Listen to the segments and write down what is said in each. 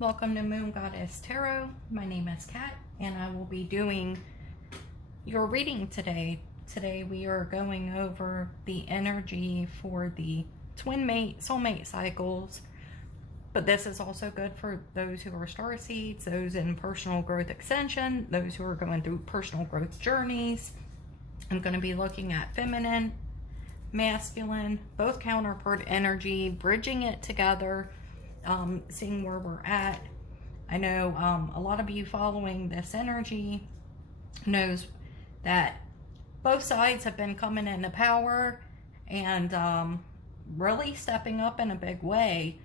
Welcome to Moon Goddess Tarot. My name is Kat, and I will be doing your reading today. Today we are going over the energy for the twin mate, soulmate cycles, but this is also good for those who are starseeds, those in personal growth extension, those who are going through personal growth journeys. I'm going to be looking at feminine, masculine, both counterpart energy, bridging it together, seeing where we're at. I know a lot of you following this energy knows that both sides have been coming into power and really stepping up in a big way.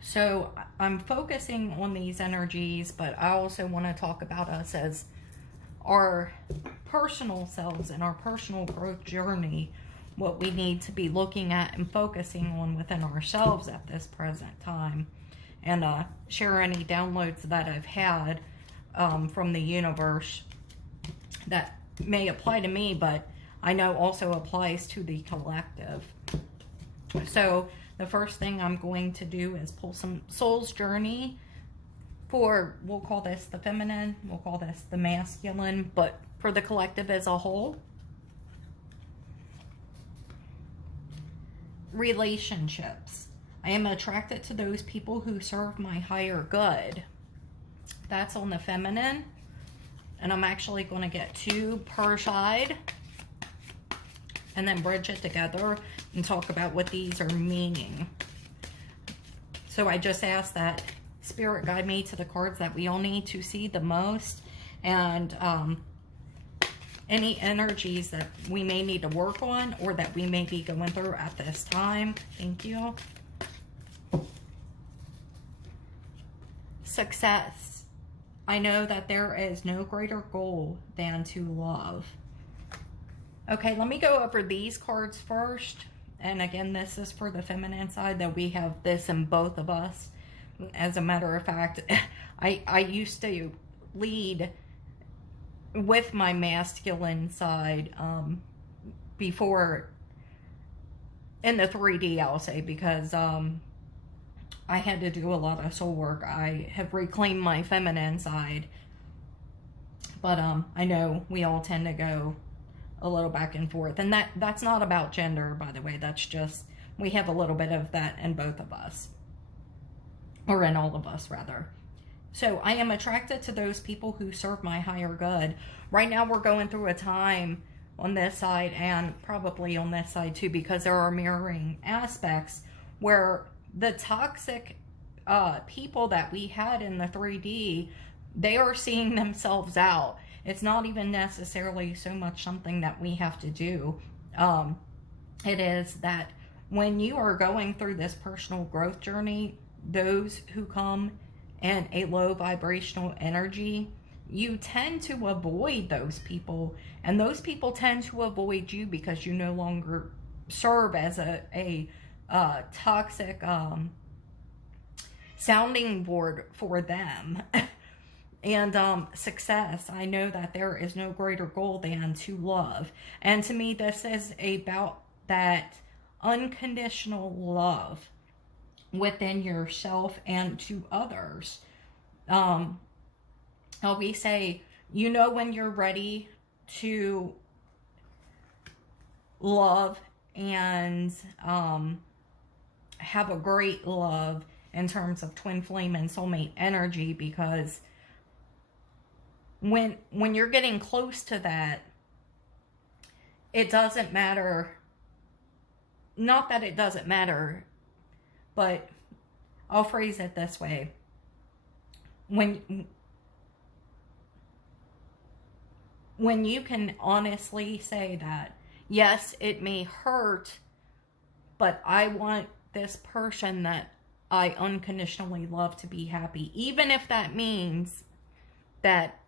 So I'm focusing on these energies, but I also want to talk about us as our personal selves and our personal growth journey, what we need to be looking at and focusing on within ourselves at this present time, and share any downloads that I've had from the universe that may apply to me, but I know also applies to the collective. So the first thing I'm going to do is pull some soul's journey for, we'll call this the feminine, we'll call this the masculine, but for the collective as a whole. Relationships. I am attracted to those people who serve my higher good. That's on the feminine. And I'm actually going to get two per side and then bridge it together and talk about what these are meaning. So I just ask that Spirit guide me to the cards that we all need to see the most, and any energies that we may need to work on or that we may be going through at this time. Thank you. Success. I know that there is no greater goal than to love. Okay, let me go over these cards first. And again, this is for the feminine side, that we have this in both of us. As a matter of fact, I used to lead with my masculine side before in the 3D, I'll say, because I had to do a lot of soul work. I have reclaimed my feminine side, but I know we all tend to go a little back and forth, and that's not about gender, by the way. That's just, we have a little bit of that in both of us, or in all of us rather. So I am attracted to those people who serve my higher good. Right now we're going through a time on this side and probably on this side too, because there are mirroring aspects where the toxic people that we had in the 3D, they are seeing themselves out. It's not even necessarily so much something that we have to do. It is that when you are going through this personal growth journey, those who come and a low vibrational energy, you tend to avoid those people, and those people tend to avoid you because you no longer serve as a toxic sounding board for them. And success. I know that there is no greater goal than to love, and to me this is about that unconditional love within yourself and to others. We say, you know, when you're ready to love and have a great love in terms of twin flame and soulmate energy, because when you're getting close to that, it doesn't matter. Not that it doesn't matter, but I'll phrase it this way. When you can honestly say that, yes, it may hurt, but I want this person that I unconditionally love to be happy, even if that means that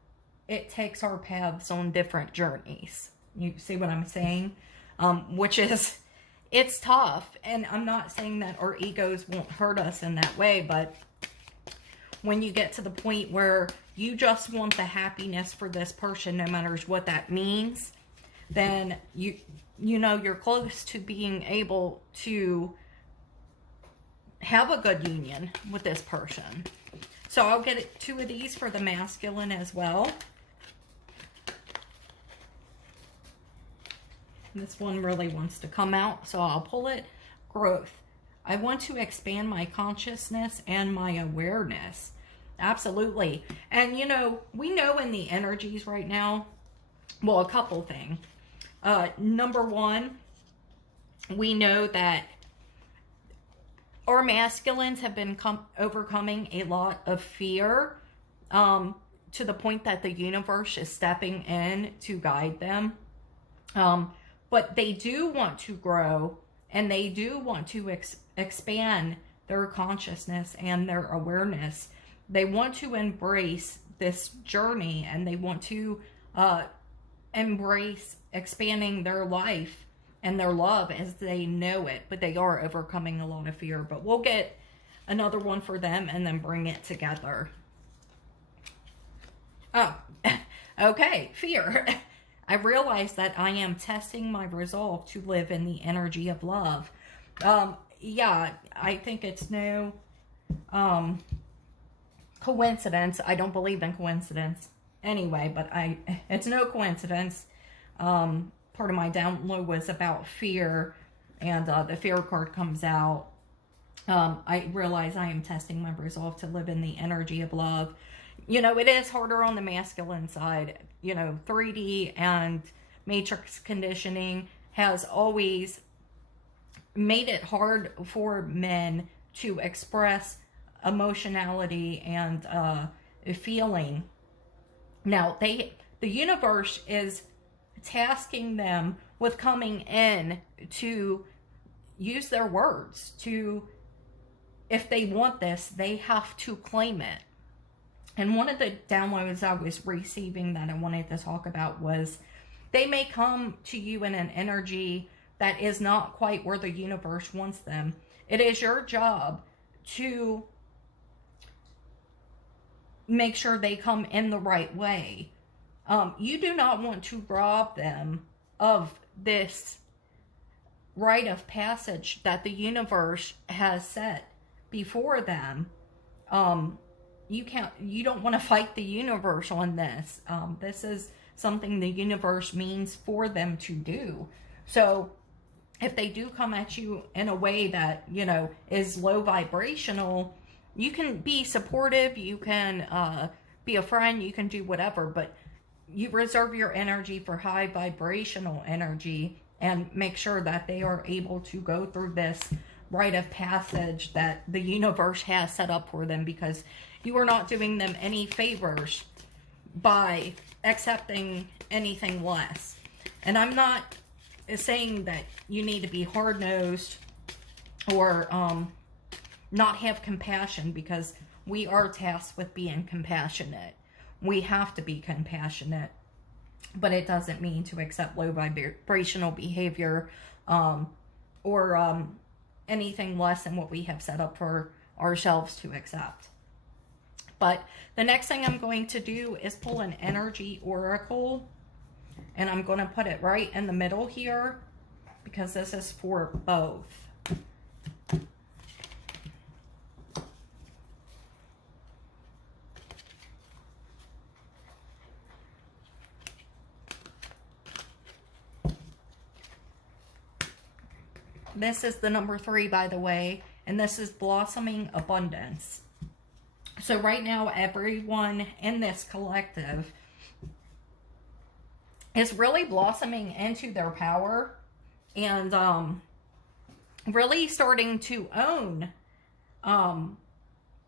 it takes our paths on different journeys. You see what I'm saying? Which is, it's tough, and I'm not saying that our egos won't hurt us in that way, but when you get to the point where you just want the happiness for this person, no matter what that means, then you know you're close to being able to have a good union with this person. So I'll get 2 of these for the masculine as well. This one really wants to come out, so I'll pull it. Growth. I want to expand my consciousness and my awareness. Absolutely. And you know, we know in the energies right now, well, a couple things. Number one, we know that our masculines have been overcoming a lot of fear, to the point that the universe is stepping in to guide them. But they do want to grow, and they do want to expand their consciousness and their awareness. They want to embrace this journey, and they want to embrace expanding their life and their love as they know it. But they are overcoming a lot of fear. But we'll get another one for them and then bring it together. Oh, okay, fear. I realize that I am testing my resolve to live in the energy of love. Yeah, I think it's no coincidence. I don't believe in coincidence anyway, but it's no coincidence. Part of my download was about fear, and the fear card comes out. I realize I am testing my resolve to live in the energy of love. You know, it is harder on the masculine side. You know, 3D and matrix conditioning has always made it hard for men to express emotionality and feeling. Now, the universe is tasking them with coming in to use their words. To, if they want this, they have to claim it. And one of the downloads I was receiving that I wanted to talk about was, they may come to you in an energy that is not quite where the universe wants them. It is your job to make sure they come in the right way. You do not want to rob them of this rite of passage that the universe has set before them. You don't want to fight the universe on this. This is something the universe means for them to do. So if they do come at you in a way that, you know, is low vibrational, you can be supportive, you can be a friend, you can do whatever, but you reserve your energy for high vibrational energy, and make sure that they are able to go through this rite of passage that the universe has set up for them, because you are not doing them any favors by accepting anything less. And I'm not saying that you need to be hard-nosed or not have compassion, because we are tasked with being compassionate. We have to be compassionate, but it doesn't mean to accept low vibrational behavior or anything less than what we have set up for ourselves to accept. But the next thing I'm going to do is pull an energy oracle, and I'm going to put it right in the middle here, because this is for both. This is the number 3, by the way, and this is blossoming abundance. So right now, everyone in this collective is really blossoming into their power, and really starting to own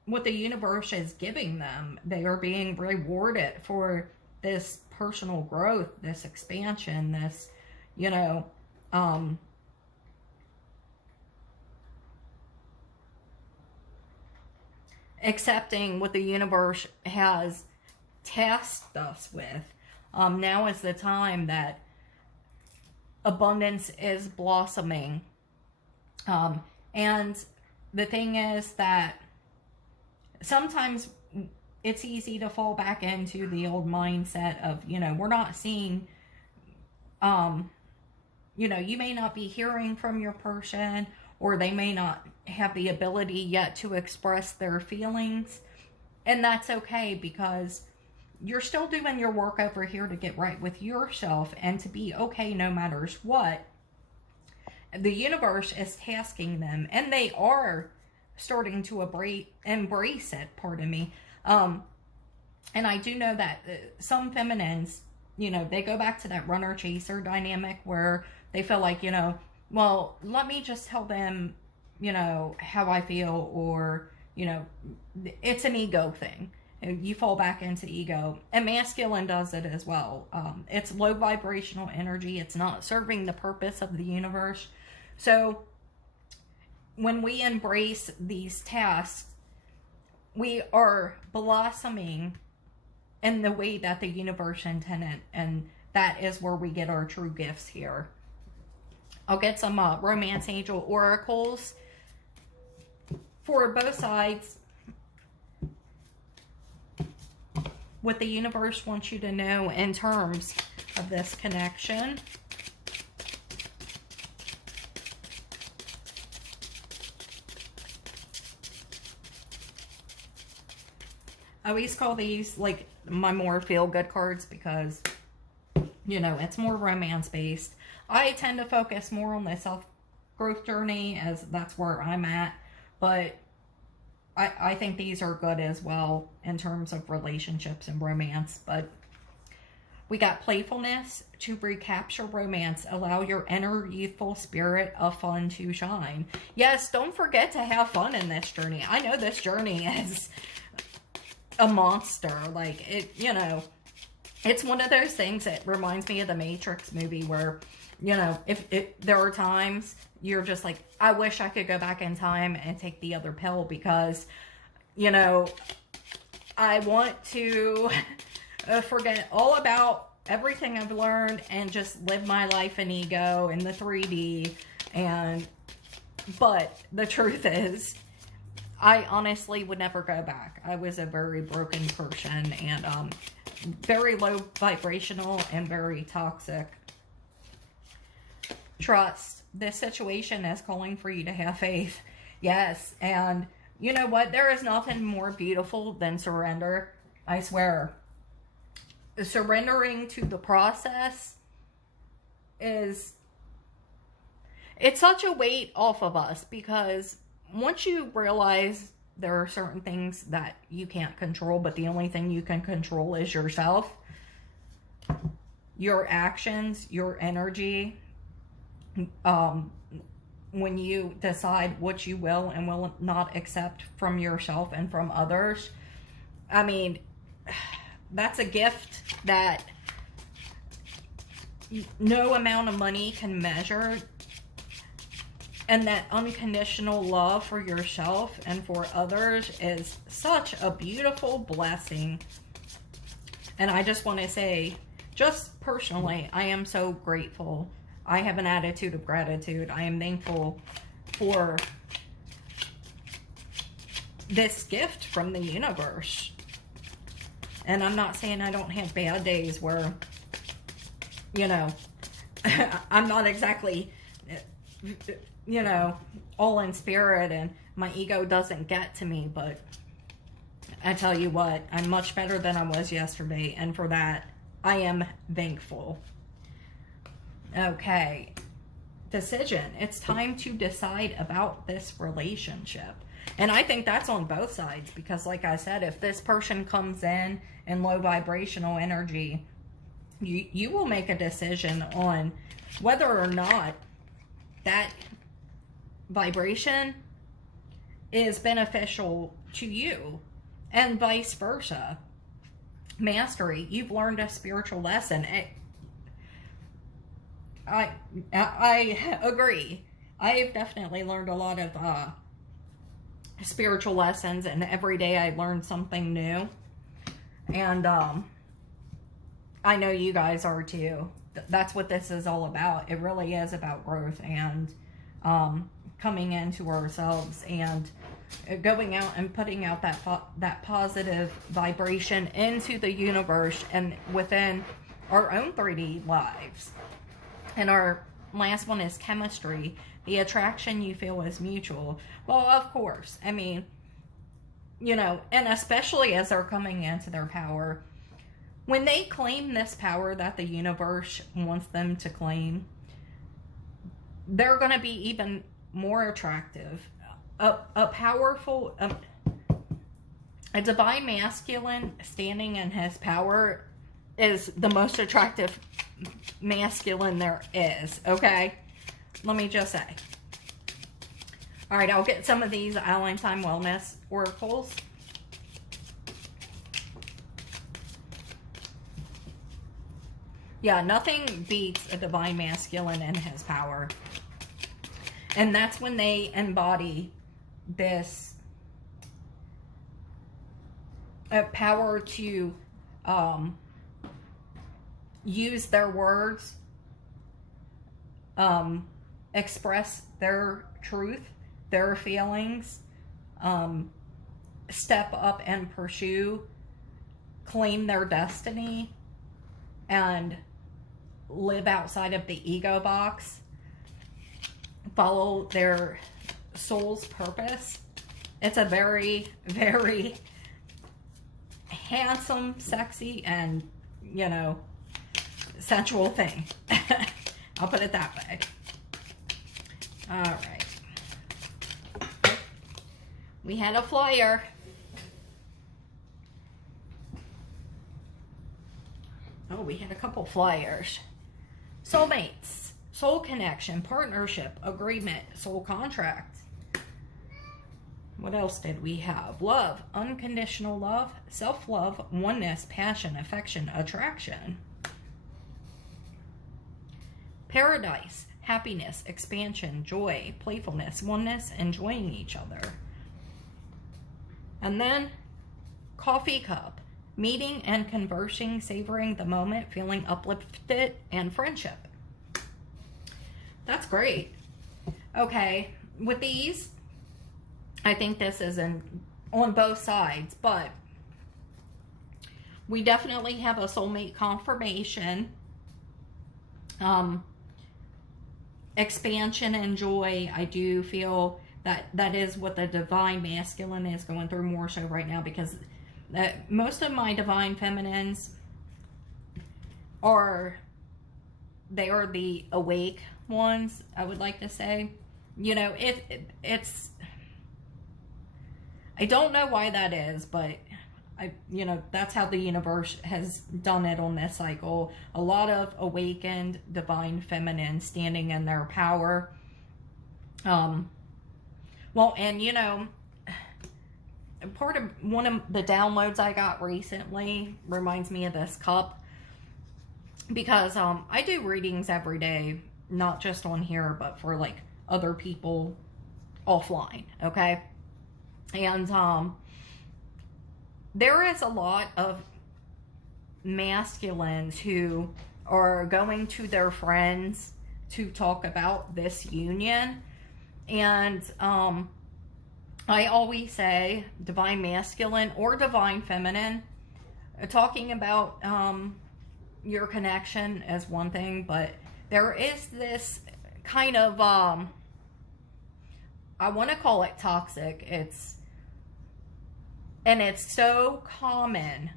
what the universe is giving them. They are being rewarded for this personal growth, this expansion, this, you know, accepting what the universe has tasked us with. Now is the time that abundance is blossoming. And the thing is that sometimes it's easy to fall back into the old mindset of, you know, we're not seeing, you know, you may not be hearing from your person, or they may not have the ability yet to express their feelings. And that's okay, because you're still doing your work over here to get right with yourself and to be okay no matter what. The universe is tasking them, and they are starting to embrace it, pardon me. And I do know that some feminines, you know, they go back to that runner-chaser dynamic where they feel like, you know, well, let me just tell them, you know, how I feel, or, you know, it's an ego thing. You fall back into ego. And masculine does it as well. It's low vibrational energy. It's not serving the purpose of the universe. So when we embrace these tasks, we are blossoming in the way that the universe intended, and that is where we get our true gifts here. I'll get some romance angel oracles for both sides. What the universe wants you to know in terms of this connection. I always call these like my more feel-good cards because, you know, it's more romance-based. I tend to focus more on the self-growth journey, as that's where I'm at. But I think these are good as well in terms of relationships and romance. But we got playfulness to recapture romance. Allow your inner youthful spirit of fun to shine. Yes, don't forget to have fun in this journey. I know this journey is a monster. Like, it, you know, it's one of those things that reminds me of the Matrix movie where, you know, if there are times you're just like, I wish I could go back in time and take the other pill, because, you know, I want to forget all about everything I've learned and just live my life in ego in the 3D. But the truth is, I honestly would never go back. I was a very broken person, and very low vibrational and very toxic. Trust. This situation is calling for you to have faith. Yes. And you know what? There is nothing more beautiful than surrender. I swear. Surrendering to the process it's such a weight off of us, because once you realize there are certain things that you can't control, but the only thing you can control is yourself, your actions, your energy, when you decide what you will and will not accept from yourself and from others, I mean, that's a gift that no amount of money can measure. And that unconditional love for yourself and for others is such a beautiful blessing. And I just want to say, just personally, I am so grateful. I have an attitude of gratitude. I am thankful for this gift from the universe. And I'm not saying I don't have bad days where, you know, I'm not exactly, you know, all in spirit and my ego doesn't get to me. But I tell you what, I'm much better than I was yesterday. And for that, I am thankful. Okay, decision. It's time to decide about this relationship. And I think that's on both sides, because like I said, if this person comes in low vibrational energy, you will make a decision on whether or not that vibration is beneficial to you, and vice versa. Mastery. You've learned a spiritual lesson. I agree. I've definitely learned a lot of spiritual lessons, and every day I learn something new. And I know you guys are too. That's what this is all about. It really is about growth and coming into ourselves and going out and putting out that positive vibration into the universe and within our own 3D lives and our last one is chemistry. The attraction you feel is mutual. Well, of course. I mean, you know, and especially as they're coming into their power, when they claim this power that the universe wants them to claim, they're going to be even more attractive. A powerful, a divine masculine standing in his power is the most attractive masculine there is, okay? Let me just say. All right, I'll get some of these Island Time Wellness oracles. Yeah, nothing beats a divine masculine in his power. And that's when they embody this power to use their words, express their truth, their feelings, step up and pursue, claim their destiny, and live outside of the ego box, follow their soul's purpose. It's a very, very handsome, sexy, and, you know, sensual thing. I'll put it that way. All right. We had a flyer. Oh, we had a couple flyers. Soulmates, soul connection, partnership, agreement, soul contract. What else did we have? Love, unconditional love, self-love, oneness, passion, affection, attraction. Paradise, happiness, expansion, joy, playfulness, oneness, enjoying each other. And then coffee cup, meeting and conversing, savoring the moment, feeling uplifted, and friendship. That's great. Okay, with these, I think this is on both sides, but we definitely have a soulmate confirmation, expansion and joy. I do feel that that is what the divine masculine is going through more so right now, because most of my divine feminines are, they are the awake ones, I would like to say. You know, it's I don't know why that is, but you know, that's how the universe has done it on this cycle. A lot of awakened divine feminine standing in their power. Well, and you know, part of one of the downloads I got recently reminds me of this cup, because I do readings every day, not just on here, but for like other people offline, okay? And there is a lot of masculines who are going to their friends to talk about this union. And I always say divine masculine or divine feminine, talking about your connection is one thing, but there is this kind of I want to call it toxic. It's so common.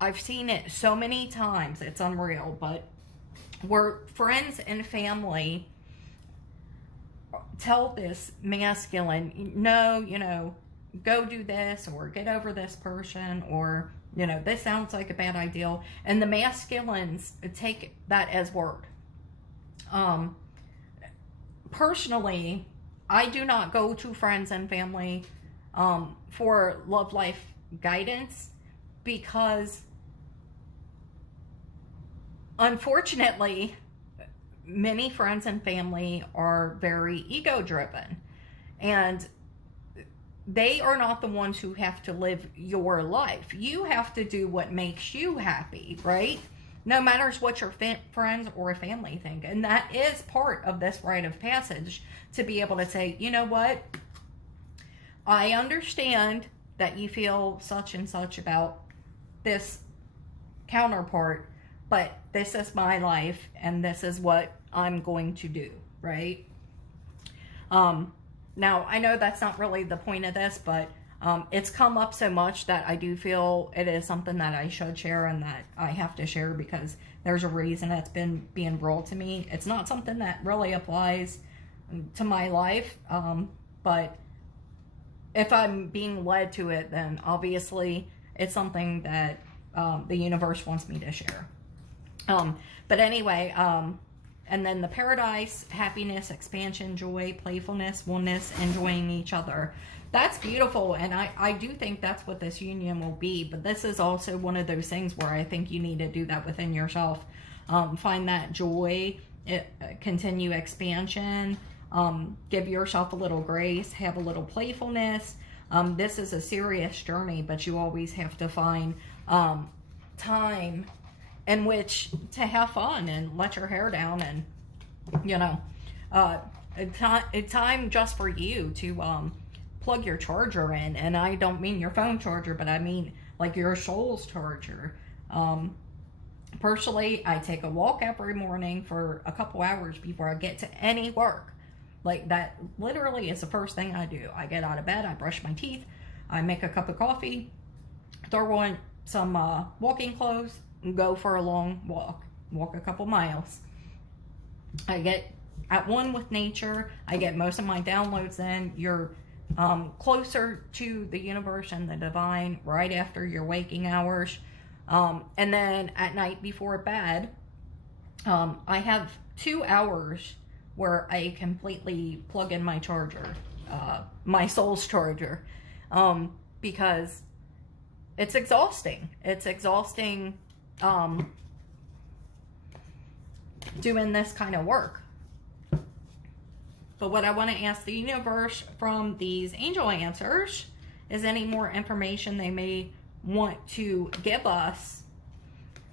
I've seen it so many times, it's unreal, but where friends and family tell this masculine, no, you know, go do this, or get over this person, or, you know, this sounds like a bad idea. And the masculines take that as word. Personally, I do not go to friends and family for love life guidance, because unfortunately many friends and family are very ego driven, and they are not the ones who have to live your life. You have to do what makes you happy, right? No matter what your friends or family think. And that is part of this rite of passage, to be able to say, you know what, I understand that you feel such and such about this counterpart, but this is my life, and this is what I'm going to do, right? Now, I know that's not really the point of this, but it's come up so much that I do feel it is something that I should share and that I have to share because there's a reason it's been being brought to me. It's not something that really applies to my life, but if I'm being led to it, then obviously it's something that the universe wants me to share. But anyway, and then the paradise, happiness, expansion, joy, playfulness, oneness, enjoying each other. That's beautiful, and I do think that's what this union will be, but this is also one of those things where I think you need to do that within yourself. Find that joy, continue expansion, give yourself a little grace, have a little playfulness. This is a serious journey, but you always have to find time in which to have fun and let your hair down and, you know, time just for you to plug your charger in. And I don't mean your phone charger, but I mean like your soul's charger. Personally, I take a walk every morning for a couple hours before I get to any work. Like that literally is the first thing I do. I get out of bed, I brush my teeth, I make a cup of coffee, throw on some walking clothes, and go for a long walk a couple miles. I get at one with nature. I get most of my downloads in. You're closer to the universe and the divine right after your waking hours. And then at night before bed, I have 2 hours where I completely plug in my charger, my soul's charger, because it's exhausting. It's exhausting doing this kind of work. But what I want to ask the universe from these angel answers is any more information they may want to give us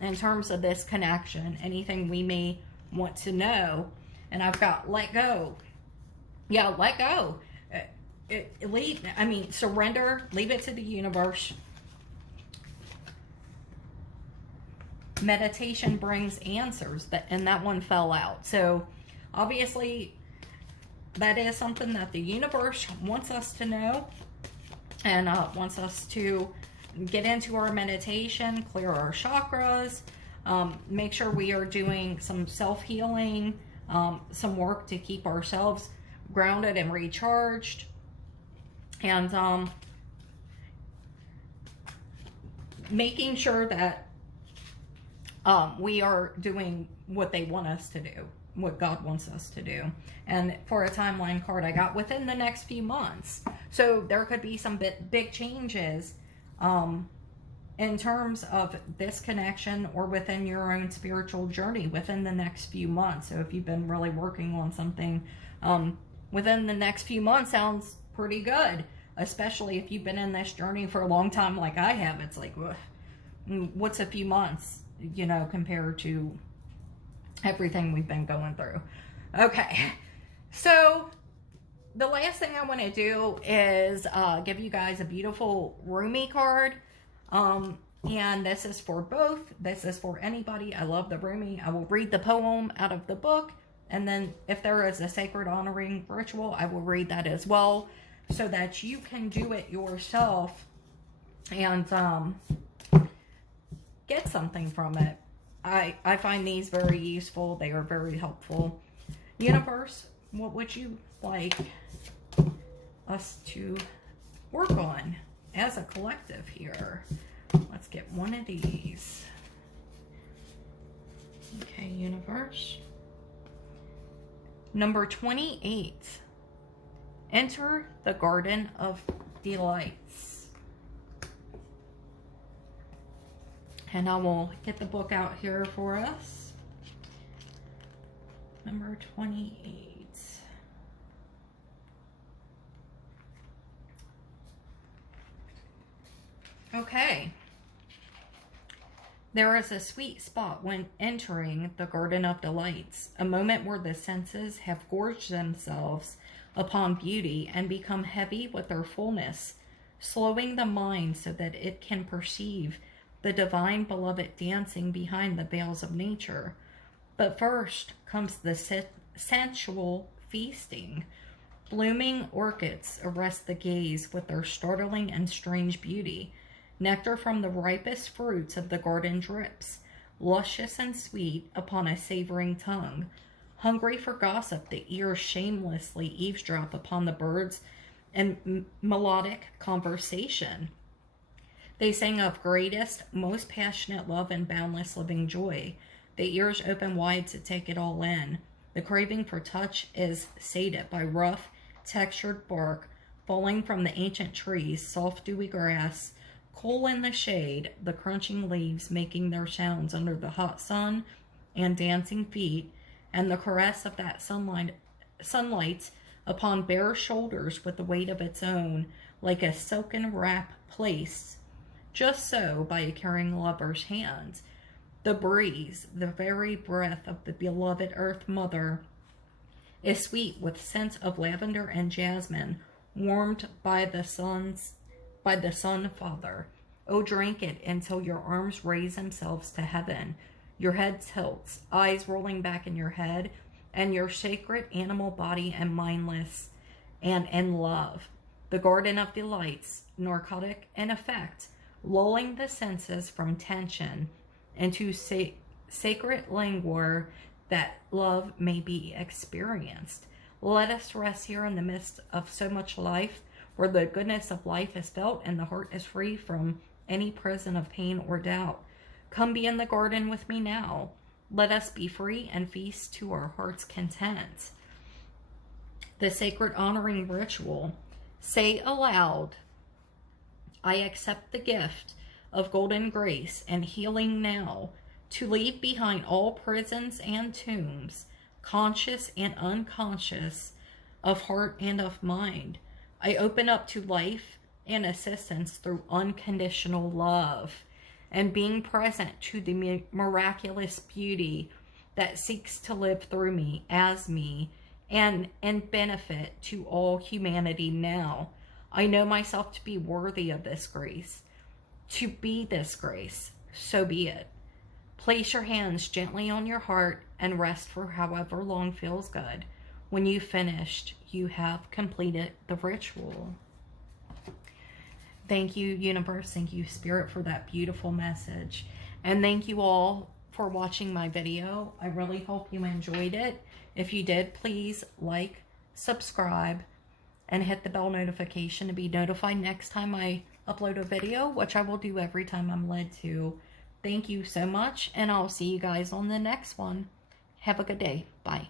in terms of this connection, anything we may want to know. And I've got let go. Yeah, let go. Surrender, leave it to the universe. Meditation brings answers, and that one fell out. So obviously that is something that the universe wants us to know and wants us to get into our meditation, clear our chakras, make sure we are doing some self-healing, some work to keep ourselves grounded and recharged, and making sure that we are doing what they want us to do, what God wants us to do. And for a timeline card, I got within the next few months. So there could be some big changes in terms of this connection or within your own spiritual journey within the next few months. So if you've been really working on something within the next few months, sounds pretty good, especially if you've been in this journey for a long time like I have. It's like, what's a few months, you know, compared to everything we've been going through. Okay, so the last thing I want to do is give you guys a beautiful Rumi card. And this is for both. This is for anybody. I love the Rumi. I will read the poem out of the book. And then if there is a sacred honoring ritual, I will read that as well, so that you can do it yourself and get something from it. I find these very useful. They are very helpful. Universe, what would you like us to work on as a collective here? Let's get one of these. Okay, universe. Number 28. Enter the Garden of Delights. And I will get the book out here for us. Number 28. Okay. There is a sweet spot when entering the Garden of Delights, a moment where the senses have gorged themselves upon beauty and become heavy with their fullness, slowing the mind so that it can perceive the divine beloved dancing behind the veils of nature. But first comes the sensual feasting. Blooming orchids arrest the gaze with their startling and strange beauty. Nectar from the ripest fruits of the garden drips, luscious and sweet upon a savoring tongue. Hungry for gossip, the ears shamelessly eavesdrop upon the birds and melodic conversation. They sing of greatest, most passionate love and boundless living joy. The ears open wide to take it all in. The craving for touch is sated by rough, textured bark falling from the ancient trees, soft dewy grass, cool in the shade, the crunching leaves making their sounds under the hot sun and dancing feet, and the caress of that sunlight upon bare shoulders with the weight of its own, like a silken wrap placed just so by a caring lover's hand. The breeze, the very breath of the beloved Earth Mother, is sweet with scent of lavender and jasmine, warmed by the Sun Father. Oh, drink it until your arms raise themselves to heaven, your head tilts, eyes rolling back in your head, and your sacred animal body and mindless and in love. The garden of delights, narcotic in effect, lulling the senses from tension into sacred languor that love may be experienced. Let us rest here in the midst of so much life, where the goodness of life is felt and the heart is free from any prison of pain or doubt. Come be in the garden with me now. Let us be free and feast to our heart's content. The sacred honoring ritual. Say aloud, I accept the gift of golden grace and healing now, to leave behind all prisons and tombs, conscious and unconscious, of heart and of mind. I open up to life and assistance through unconditional love, and being present to the miraculous beauty that seeks to live through me, as me, and benefit to all humanity now. I know myself to be worthy of this grace, to be this grace, so be it. Place your hands gently on your heart and rest for however long feels good. When you've finished, you have completed the ritual. Thank you, universe. Thank you, spirit, for that beautiful message. And thank you all for watching my video. I really hope you enjoyed it. If you did, please like, subscribe, and hit the bell notification to be notified next time I upload a video, which I will do every time I'm led to. Thank you so much, and I'll see you guys on the next one. Have a good day. Bye.